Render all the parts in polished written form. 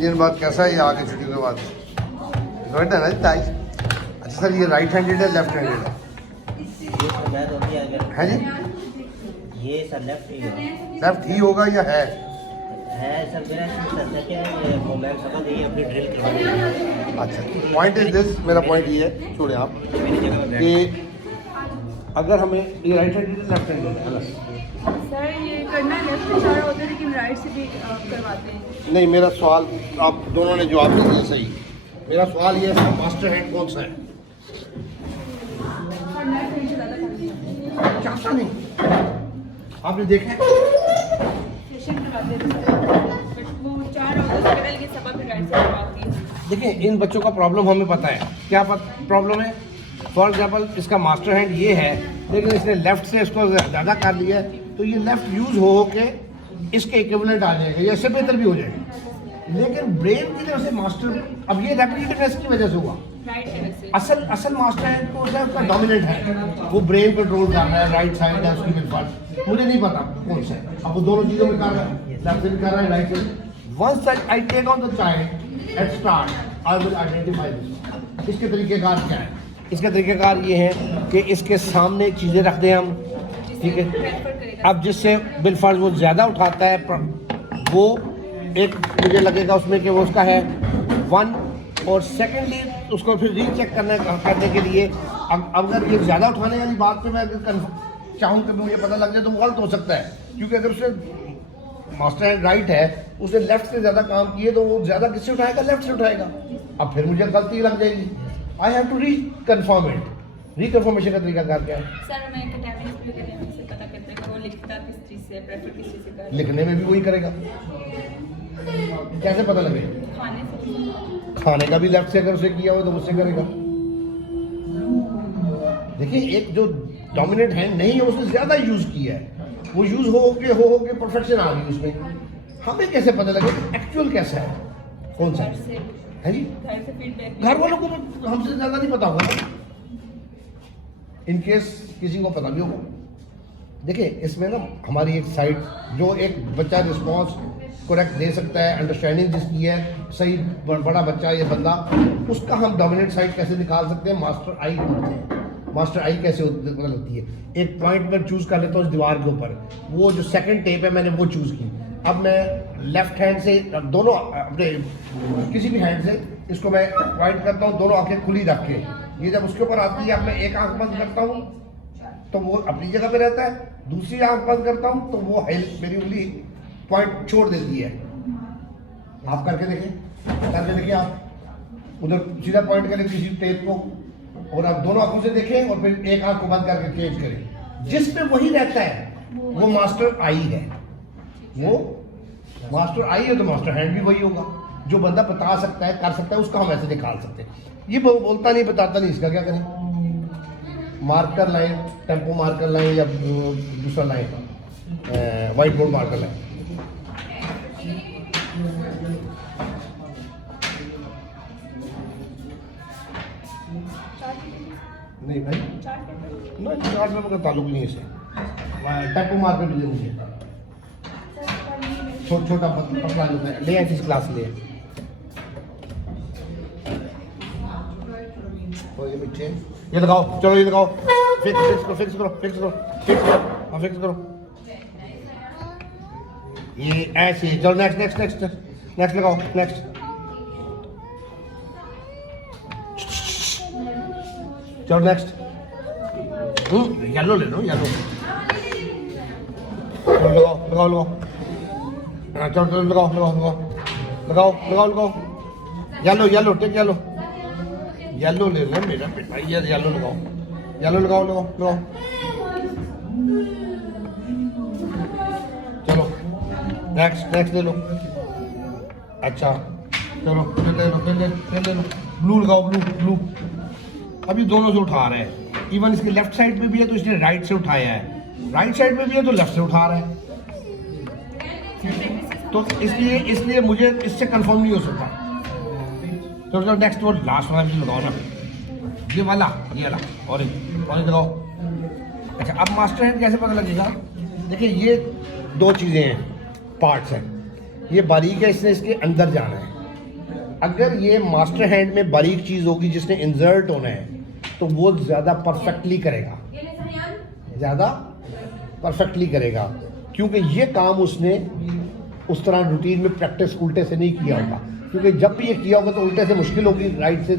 दिन बाद कैसा है ये आगे छुट्टी के बाद गुड है ना ताई। अच्छा सर ये राइट हैंडेड है लेफ्ट हैंडेड है जी? ये सर लेफ्ट ही है। लेफ्ट ही होगा या है सर मेरा सर क्या है वो मैं समझ नहीं अपनी ड्रिल करवानी। अच्छा पॉइंट इज दिस, मेरा पॉइंट ये है, छोड़े आप, कि अगर हमें ये राइट हैंडेड है लेफ्ट हैंडेड है सर ये करना लेफ्ट से सारा होता है लेकिन राइट से भी करवाते हैं। नहीं, मेरा सवाल आप दोनों ने जवाब दे दिया सही। मेरा सवाल ये है मास्टर हैंड कौन सा है? सर लेफ्ट हैंड से ज़्यादा करते हैं। चाहता नहीं आपने देखा सेशन करवाते हैं बट वो 4 होता है लेकिन सब अपने राइट से करवाती है। देखिए इन बच्चों का प्रॉब्लम हमें पता है क्या प्रॉब्लम है। फॉर एग्जाम्पल इसका मास्टर हैंड ये है लेकिन इसने लेफ्ट से इसको ज़्यादा कर लिया है तो ये लेफ्ट यूज़ हो के इसके इक्विवेलेंट आ जाएगा, ये इससे बेहतर भी हो जाएगा। लेकिन ब्रेन की तरफ से मास्टर, अब ये रेपिटेटिवनेस की वजह से हुआ। राइट हैंड से असल मास्टर हैंड तो उसका डोमिनेंट है, वो ब्रेन कंट्रोल कर रहा है, राइट साइड है उसकी मिलफाट, मुझे नहीं पता कौन सा है। अब वो दोनों चीज़ों में कर रहा है, लेफ्ट से भी कर रहा है राइट से। Once I take on the child at start I will identify this. इसके तरीक़ेकार क्या है? इसका तरीक़ेकार ये है कि इसके सामने चीज़ें रख दें हम, ठीक है। अब जिससे बिलफर्ज वो ज़्यादा उठाता है वो एक मुझे लगेगा उसमें कि वो उसका है 1, और सेकेंडली उसको फिर रीचेक करने के लिए अगर ये ज़्यादा उठाने वाली बात पे मैं अगर चाहूँ कि मुझे पता लग जाए तो वो गलत हो सकता है, क्योंकि अगर उसे मास्टर हैंड राइट है उसने लेफ्ट से ज़्यादा काम किए तो वो ज़्यादा किससे उठाएगा? लेफ्ट से उठाएगा। अब फिर मुझे गलती लग जाएगी। I have to reconfirm it. Reconfirmation का तरीका क्या है? सर मैं एकेडमिक्स से पता करते हैं कि वो लिखता किस चीज़ से प्रेफर किस चीज़ से करता है। लिखने में भी वही करेगा, कैसे पता लगे? खाने से खाने का भी लेफ्ट से अगर उसे किया हो तो उससे करेगा। देखिए एक जो डोमिनेंट हैंड नहीं है उसने ज़्यादा यूज़ किया है, वो यूज़ हो के परफेक्शन आ गई उसमें। हमें कैसे पता लगे एक्चुअल कैसा है, कौन सा है जी? घर से फीडबैक घर वालों को तो हमसे ज़्यादा नहीं पता होगा, इनकेस किसी को पता भी होगा। देखिए इसमें ना हमारी एक साइड जो एक बच्चा रिस्पॉन्स करेक्ट दे सकता है, अंडरस्टैंडिंग जिसकी है सही, बड़ा बच्चा या बंदा, उसका हम डोमिनेंट साइड कैसे निकाल सकते हैं? मास्टर आई करते हैं। मास्टर आई कैसे पता लगती है? एक पॉइंट में चूज़ कर लेता हूँ इस दीवार के ऊपर, वो जो सेकंड टेप है मैंने वो चूज़ की। अब मैं लेफ्ट हैंड से दोनों अपने किसी भी हैंड से इसको मैं पॉइंट करता हूँ, दोनों आंखें खुली रख के। ये जब उसके ऊपर आती है अब मैं एक आंख बंद करता हूँ तो वो अपनी जगह पे रहता है, दूसरी आंख बंद करता हूँ तो वो मेरी उंगली पॉइंट छोड़ देती है। आप करके देखिए आप उधर सीधा पॉइंट करें किसी टेप को, और आप दोनों आंखों से देखें और फिर एक आंख को बंद करके चेंज करें। जिस पे वही रहता है वो मास्टर आई है, वो मास्टर आई है तो मास्टर हैंड भी वही होगा। जो बंदा बता सकता है कर सकता है उसका हम ऐसे निकाल सकते हैं। ये बोलता नहीं बताता नहीं, इसका क्या करें? Marker line, tempo marker line या दूसरा line white board marker line. नहीं भाई ना, चार्ट पेपर का ताल्लुक नहीं है इससे। टेम्पो मार्कर भी मुझे छोटा पतला ले आए, किस क्लास ले ये लगाओ, चलो ये लगाओ, फिक्स करो ये ऐसे। चलो नेक्स्ट लगाओ, नेक्स्ट चलो नेक्स्ट। येलो ले लो, येलो लगाओ। हाँ चलो लगाओ। येलो टेक येलो ले लो मेरा बेटा, ये येलो लगाओ। चलो नेक्स्ट ले लो। अच्छा चलो फिर ले लो। ब्लू लगाओ, ब्लू। अभी दोनों से उठा रहे हैं। इवन इसके लेफ्ट साइड पे भी है तो इसने राइट से उठाया है, राइट साइड पे भी है तो लेफ्ट से उठा रहा है। तो इसलिए मुझे इससे कंफर्म नहीं हो सकता। तो नेक्स्ट वो लास्ट वाला भी लगाओ ना, ये वाला ऑरेंज लगाओ। अच्छा अब मास्टर हैंड कैसे पता लगेगा? देखिए ये 2 चीज़ें हैं, पार्ट्स हैं। ये बारीक है, इसने इसके अंदर जाना है। अगर ये मास्टर हैंड में बारीक चीज़ होगी जिसने इंसर्ट होना है तो वो ज़्यादा परफेक्टली करेगा, ज़्यादा परफेक्टली करेगा, क्योंकि ये काम उसने उस तरह रूटीन में प्रैक्टिस उल्टे से नहीं किया होगा। क्योंकि जब भी ये किया होगा तो उल्टे से मुश्किल होगी, राइट से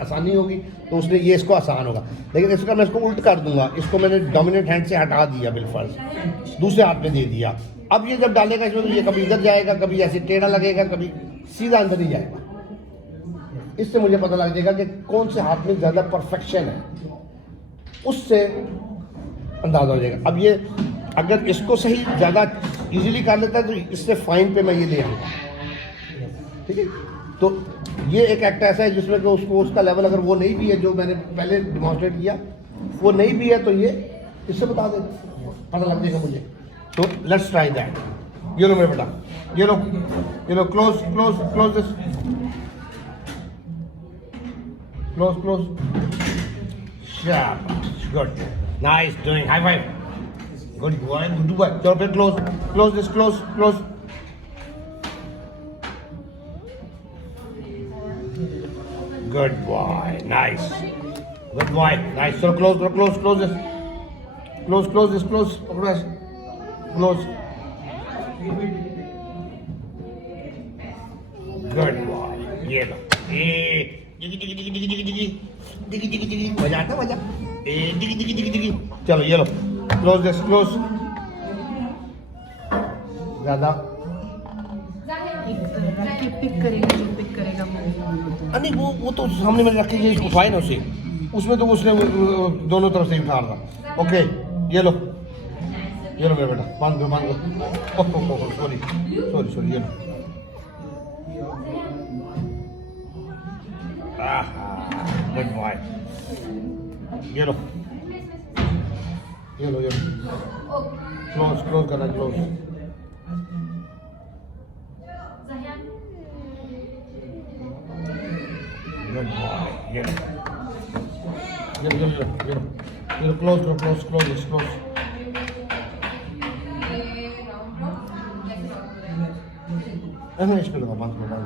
आसानी होगी, तो उसने ये इसको आसान होगा। लेकिन इसका मैं इसको उल्ट कर दूंगा, इसको मैंने डोमिनेंट हैंड से हटा दिया बिलफर्ज, दूसरे हाथ में दे दिया। अब ये जब डालेगा इसमें तो ये कभी इधर जाएगा, कभी ऐसे टेढ़ा लगेगा, कभी सीधा अंदर ही जाएगा। इससे मुझे पता लग जाएगा कि कौन से हाथ में ज़्यादा परफेक्शन है, उससे अंदाज़ा हो जाएगा। अब ये अगर इसको सही ज़्यादा इजीली कर लेता है तो इससे फाइन पे मैं ये ले आऊँगा, ठीक है। तो ये एक एक्ट ऐसा है जिसमें कि उसको उसका लेवल अगर वो नहीं भी है जो मैंने पहले डिमॉन्स्ट्रेट किया, वो नहीं भी है तो ये इससे बता दे, पता लग जाएगा मुझे। तो लेट्स ट्राई दैट। ये लो मेरे बेटा, ये लो, close close close this, close close, शाबाश, good, nice doing, high five, good boy, good boy. चलो फिर close close this, close close, good boy, nice, good boy, nice. चलो क्लोज करो, close close this, close close this, close, पकड़ो ऐसे, close, good boy. ये लो, डिगी डिगी डिगी डिगी डिगी डिगी डिगी डिगी डिगी, मजा आता है, मजा, डिगी डिगी डिगी डिगी। चलो ये लो, क्लोज दिस, क्लोज, ज़्यादा पिक करेगा, जो पिक करेगा वो। नहीं, वो तो सामने में रख के ये उठाए ना उसे, उसमें तो उसने दोनों तरफ से उठा रहा। ओके, ये लो मेरा बेटा, बंद करो, ओह सॉरी सॉरी सॉरी, ये लो, गुड बॉय, ये लो, क्लोज क्लोज करना, क्लोज, गुड बॉय, ये लो, क्लोज करो, क्लोज क्लोज क्लोज, इसको लगा, बंद करो,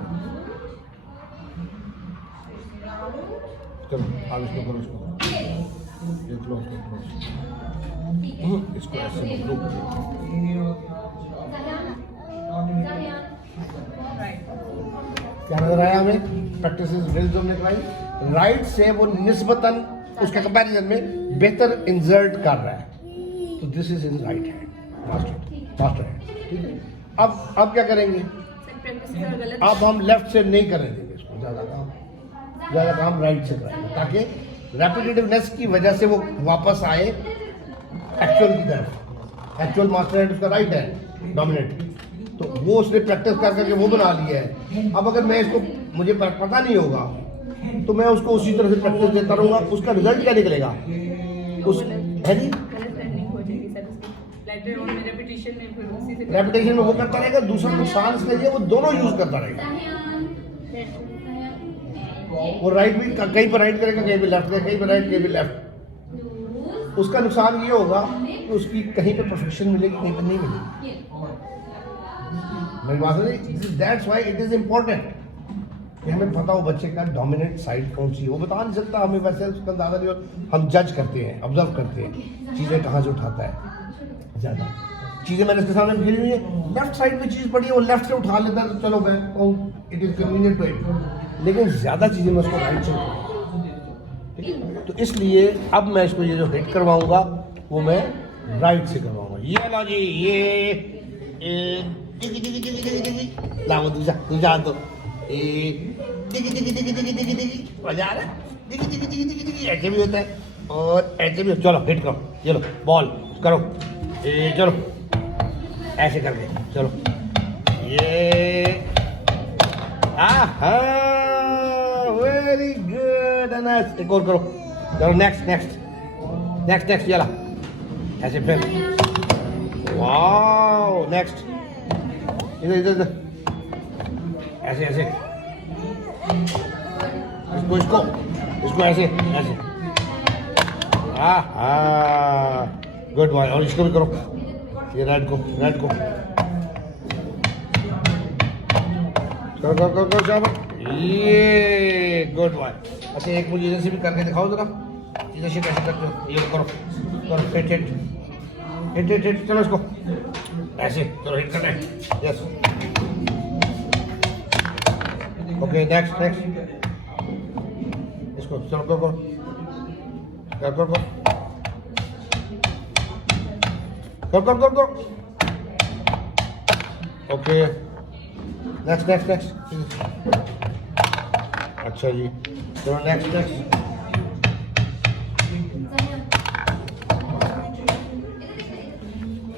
चलो आगे इसको करो, ये क्लोज करो, क्लोज, इसको ऐसे पकड़ो, क्या नजर आया हमें? प्रैक्टिस ड्रिल्स हमने कराई, राइट से वो निस्बतन उसके कंपैरिजन में बेहतर इंसर्ट कर रहा है, तो this is his right hand, master hand, ठीक है। अब क्या करेंगे? अब हम लेफ्ट से नहीं करने देंगे इसको, ज़्यादा काम राइट से करेंगे, ताकि रेपिटेटिवनेस की वजह से वो वापस आए एक्चुअल की तरफ। एक्चुअल मास्टर हैंड उसका राइट है, डोमिनेट, तो वो उसने प्रैक्टिस कर करके वो बना लिया है। अब अगर मैं इसको, मुझे पता नहीं होगा, तो मैं उसको उसी तरह से प्रैक्टिस देता रहूँगा, उसका रिजल्ट क्या निकलेगा? उस है जी, रेपिटेशन में वो करता रहेगा, दूसरा नुकसान इसका ये वो दोनों यूज करता रहेगा। वो राइट भी कहीं पर राइट करेगा, कहीं पे लेफ्ट करेगा, कहीं पे राइट, कहीं पे लेफ्ट। उसका नुकसान ये होगा कि उसकी कहीं पे परफेक्शन मिलेगी, कहीं पे नहीं मिलेगी। मेरी बात नहीं, that's why it is important कि हमें पता हो बच्चे का डोमिनेंट साइड कौन सी है। वो बता नहीं सकता, हमें वैसे उसका अंदाजा नहीं हो, हम जज करते हैं, ऑब्जर्व करते हैं, चीज़ें कहाँ से उठाता है। ज़्यादा चीज़ें मैंने इसके सामने खेली हुई है, लेफ्ट साइड में चीज़ पड़ी है, वो लेफ्ट से उठा लेता है, तो चलो मैं कहूँ it is convenient to it, लेकिन ज़्यादा चीज़ें मैं उसको राइट से उठाऊँ, ठीक है। तो इसलिए अब मैं इसको ये जो हिट करवाऊँगा वो मैं राइट से करवाऊँगा। ये लो जी, ये लाओ दूसरा दो, मजा आ रहा है, ऐसे भी होता है और ऐसे भी। चलो हिट करो, ये लो बॉल करो, चलो ऐसे करके, चलो ये, वेरी गुड, एक और करो, चलो नेक्स्ट नेक्स्ट नेक्स्ट नेक्स्ट, चला ऐसे फिर, वाओ, नेक्स्ट, इधर इधर इधर, ऐसे ऐसे, इसको इसको इसको ऐसे ऐसे, गुड बॉय। और इसको भी करो, ये राइट को करो करो करो, शाबाश, ये गुड बॉय। अच्छा एक मुझे इधर से भी करके दिखाओ जरा, इधर से कैसे करते हो, ये करो करो, hit hit hit hit hit, चलो इसको ऐसे, चलो हिट करना है, यस ओके, नेक्स्ट नेक्स्ट, इसको चलो करो करो करो करो करो करो करो करो, ओके नेक्स्ट नेक्स्ट नेक्स्ट, अच्छा जी चलो नेक्स्ट नेक्स्ट,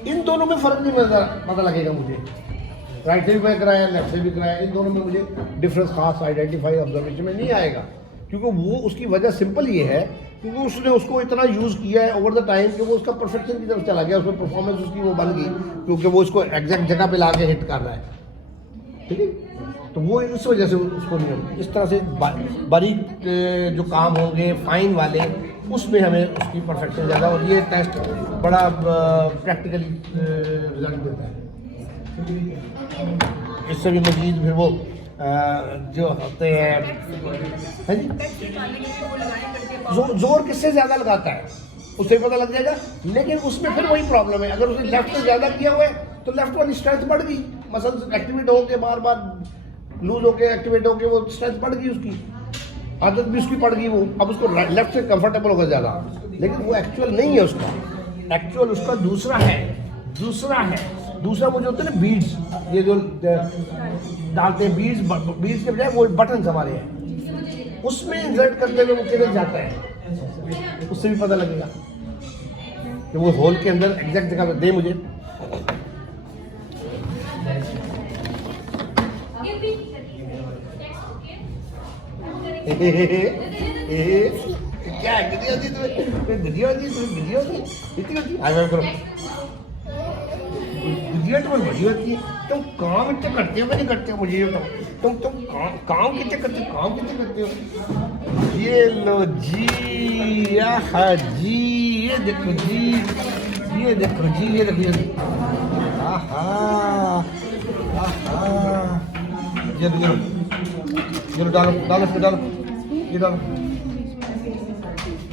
इन दोनों में फर्क नहीं पता लगेगा मुझे, राइट से भी मैं कराया लेफ्ट से भी कराया, इन दोनों में मुझे डिफरेंस खास आइडेंटिफाई ऑब्जर्वेशन में नहीं आएगा, क्योंकि वो उसकी वजह सिंपल ये है क्योंकि उसने उसको इतना यूज़ किया है ओवर द टाइम कि वो उसका परफेक्शन की तरफ चला गया, उसमें परफॉर्मेंस उसकी वो बन गई, क्योंकि वो उसको एग्जैक्ट जगह पे ला के हिट कर रहा है, ठीक है। तो वो इस वजह से उसको नहीं होगा, इस तरह से बारीक जो काम होंगे फाइन वाले, उसमें हमें उसकी परफेक्शन ज़्यादा, और ये टेस्ट बड़ा प्रैक्टिकली रिजल्ट देता है। इससे भी मजीद फिर वो जो होते हैं, है जी, जोर किससे ज़्यादा लगाता है उससे पता लग जाएगा, लेकिन उसमें फिर वही प्रॉब्लम है, अगर उसने लेफ्ट से ज़्यादा किया हुआ है तो लेफ्ट वाली स्ट्रेंथ बढ़ गई, मसल एक्टिवेट होके बार बार लूज होके एक्टिवेट होके वो स्ट्रेंथ बढ़ गई, उसकी आदत भी उसकी पड़ गई, वो अब उसको लेफ्ट से कंफर्टेबल होगा ज़्यादा, लेकिन वो एक्चुअल नहीं है उसका, एक्चुअल उसका दूसरा है, दूसरा वो जो होते हैं ना बीड्स, ये जो डालते हैं बीड्स के बजाय वो बटन हमारे हैं, उसमें इंसर्ट करते हुए वो किधर जाता है, उससे भी पता लगेगा कि वो होल के अंदर एग्जैक्ट जगह पे दे मुझे। क्या गिरी होती तुम्हें, गिरी होती इतनी होती है, करो गुजियट में बड़ी होती है, तुम काम इतने करते हो नहीं करते हो, मुझे ये बताओ तुम काम कितने करते हो, ये लो जी, हाँ जी, ये देखो जी, ये देखो जी, ये देखो, आहा चलो डालो डालो इसमें, डालो ये डालो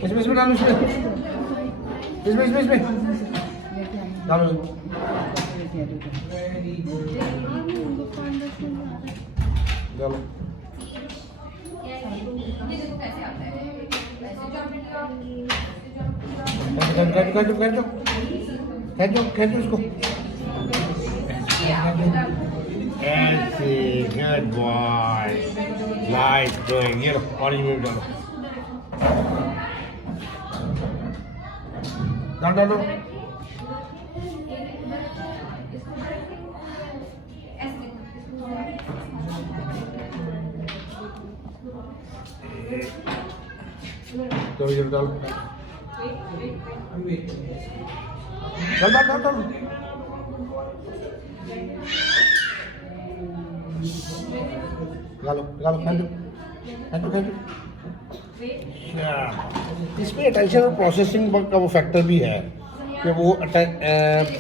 इसमें डालो, इसमें डालो चलो खेचो उसको ऐसे, गुड बॉय, नाइस डूइंग, ये लो ऑरेंज में डालो, डालो चलो ये डालो, डाल इसमें अटेंशन और प्रोसेसिंग का वो फैक्टर भी है कि वो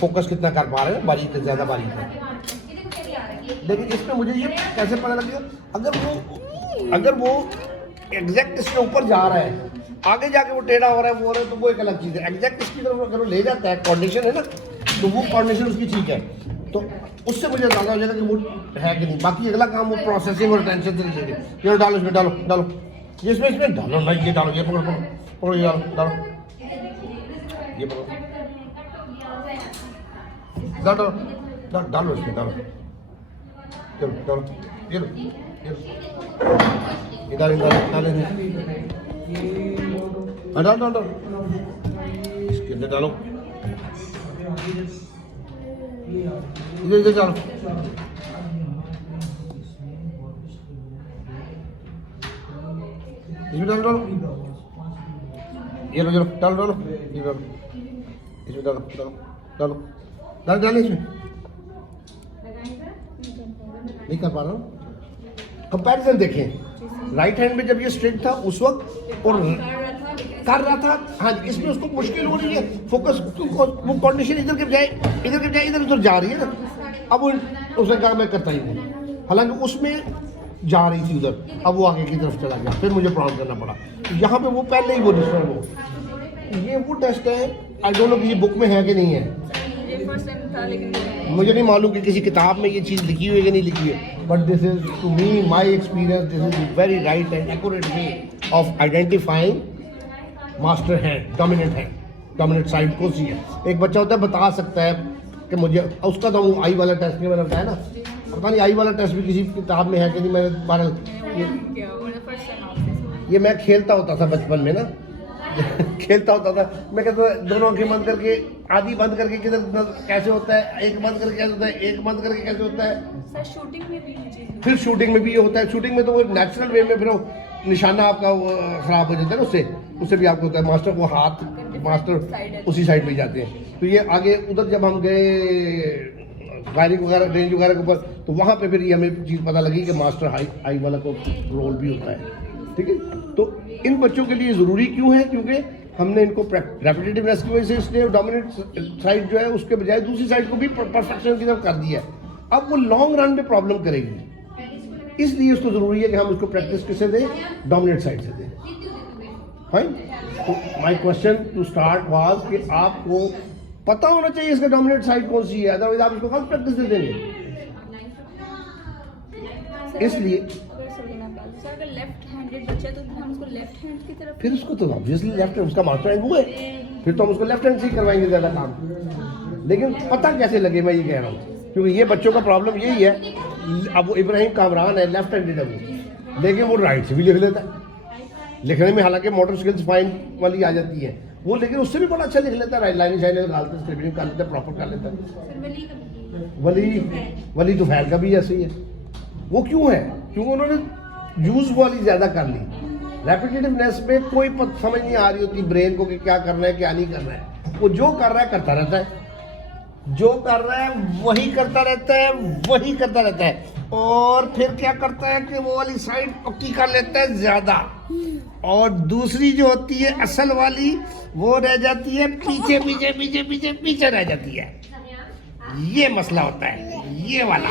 फोकस कितना कर पा रहे हैं, बारीक से ज़्यादा बारीक है, लेकिन इसमें मुझे ये कैसे पता लगेगा, अगर वो एग्जैक्ट इसके ऊपर जा रहा है, आगे जाके वो टेढ़ा हो रहा है, वो हो रहा है, तो वो एक अलग चीज़ है, एग्जैक्ट इसकी तरफ अगर वो ले जाता है, कोऑर्डिनेशन है ना, तो वो कोऑर्डिनेशन उसकी ठीक है, तो उससे मुझे ज़्यादा हो जाएगा कि वो है कि नहीं, बाकी अगला काम वो प्रोसेसिंग और टेंशन से रिलेटेड। ये डालो इसमें, डालो इसमें डालो ना, ये डालो, ये पकड़ो ये डालो ये पकड़ो, डालो इसमें, डालो चलो ये लो डालो इसके अंदर डालो, इधर डालो, इसमें डालो ये लो डालो ये डालो, इसमें डालो इसमें, नहीं कर पा रहा हूँ। कंपैरिजन देखें, राइट हैंड में जब ये स्ट्रेट था उस वक्त और कर रहा था, हाँ इसमें उसको मुश्किल हो रही है, फोकस वो कोऑर्डिनेशन इधर के बजाय इधर उधर जा रही है ना, अब वो उसने कहा मैं करता ही नहीं, हालांकि उसमें जा रही थी उधर, अब वो आगे की तरफ चला गया, फिर मुझे प्रॉब्लम करना पड़ा। यहाँ पे वो पहले ही वो डिस्टर्ब हो। ये वो टेस्ट है, आई डोंट नो किसी बुक में है कि नहीं है, ये फर्स्ट टाइम था लेकिन मुझे नहीं मालूम कि किसी किताब में ये चीज़ लिखी हुई है कि नहीं लिखी है, but this is to me my experience, this is very right and accurate way of identifying master hand, dominant hand, dominant side कौन सी है। एक बच्चा होता है बता सकता है कि मुझे उसका तो आई वाला टेस्ट मैंने बताया ना, पता नहीं आई वाला टेस्ट भी किसी किताब में है कि नहीं। मैंने बहरहाल फर्स्ट टाइम आपसे ये मैं खेलता होता था बचपन में ना खेलता होता था, मैं कहता था दोनों आंखें बंद करके, आधी बंद करके किधर कैसे होता है, एक बंद करके कैसे होता है, एक बंद करके कैसे होता है। सर शूटिंग में भी ये चीज़ फिर शूटिंग में भी ये होता है, शूटिंग में तो वो नेचुरल वे में फिर वो निशाना आपका ख़राब हो जाता है ना, उससे भी आपको होता है। मास्टर को हाथ, मास्टर उसी साइड में जाते हैं। तो ये आगे उधर जब हम गए फायरिंग वगैरह रेंज वगैरह के ऊपर, तो वहाँ पे फिर ये हमें चीज़ पता लगी कि मास्टर आई वाला को रोल भी होता है। ठीक है, तो इन बच्चों के लिए ज़रूरी क्यों है, क्योंकि हमने इनको रेपिटेटिवनेस की वजह से इसलिए डोमिनेंट साइड जो है उसके बजाय दूसरी साइड को भी परफेक्शन की तरफ कर दिया है। अब वो लॉन्ग रन में प्रॉब्लम करेगी, इसलिए उसको ज़रूरी है कि हम उसको प्रैक्टिस किससे दें, डोमिनेंट साइड से दें। फाइन, तो my question to start was कि आपको पता होना चाहिए इसका डोमिनेंट साइड कौन सी है, अदरवाइज आप इसको गलत प्रैक्टिस दे देंगे। इसलिए सर अगर लेफ्ट हैंडेड बच्चा तो हम उसको लेफ्ट हैंड की तरफ फिर उसको तो ऑब्वियसली लेफ्ट हैंड, उसका मास्टर हैंड वो है, फिर तो हम उसको लेफ्ट हैंड से ही करवाएंगे ज़्यादा काम। लेकिन पता कैसे लगे, मैं ये कह रहा हूँ, क्योंकि ये बच्चों का प्रॉब्लम यही है। अब वो इब्राहिम कामरान है, लेफ्ट हैंडेड है वो, लेकिन वो राइट से भी लिख लेता है। लिखने में हालांकि मोटर स्किल्स फाइन वाली आ जाती है वो, लेकिन उससे भी बड़ा अच्छा लिख लेता है, लाइन शाइन डालते हैं, स्क्रिप्टिंग कर लेता है, प्रॉपर कर लेता है। वली तो फैल का भी ऐसे ही है। वो क्यों है, क्योंकि उन्होंने यूज वाली ज़्यादा कर ली। रेपिटेटिवनेस में कोई समझ नहीं आ रही होती ब्रेन को कि क्या करना है क्या नहीं करना है। वो जो कर रहा है करता रहता है, जो कर रहा है वही करता रहता है, वही करता रहता है, और फिर क्या करता है कि वो वाली साइड पक्की कर लेता है ज़्यादा, और दूसरी जो होती है असल वाली वो रह जाती है पीछे पीछे पीछे पीछे पीछे रह जाती है। ये मसला होता है, ये वाला,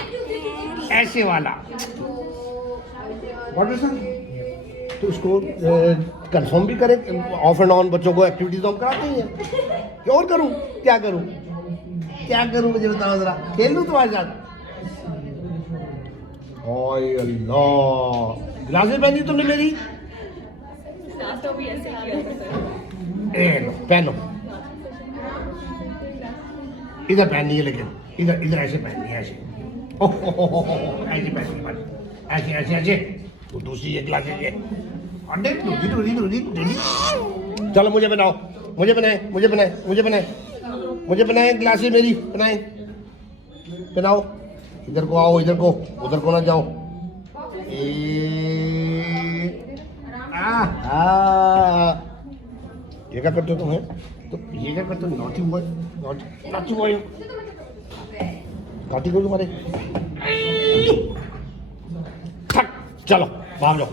ऐसे वाला। तो उसको कंफर्म भी करें, ऑफ एंड ऑन बच्चों को एक्टिविटीज तो हम कराते ही हैं। क्या और करूं, क्या करूं, क्या करूं, मुझे बताओ जरा, खेल लूं तुम्हारे साथ? ओए अल्लाह, ग्लासेस पहनी तुमने मेरी? तो भी ऐसे किया था सर। पहनो, इधर पहननी है, लेकिन इधर इधर ऐसे पहननी है, ऐसे ऐसे पहननी है, ऐसे ऐसे ऐसे। तो दूसरी ये ग्लासेस ये, चलो मुझे बनाओ, मुझे बनाए, मुझे बनाए, मुझे बनाए, मुझे बनाए ग्लासेस मेरी, बनाए, बनाओ। इधर को आओ, इधर को, उधर को ना जाओ। ये क्या करते हो तुम? तो ये क्या करते हो? नॉटी हुआ, नॉटी हुआ, नॉटी को तुम्हारे। चलो भाग जाओ।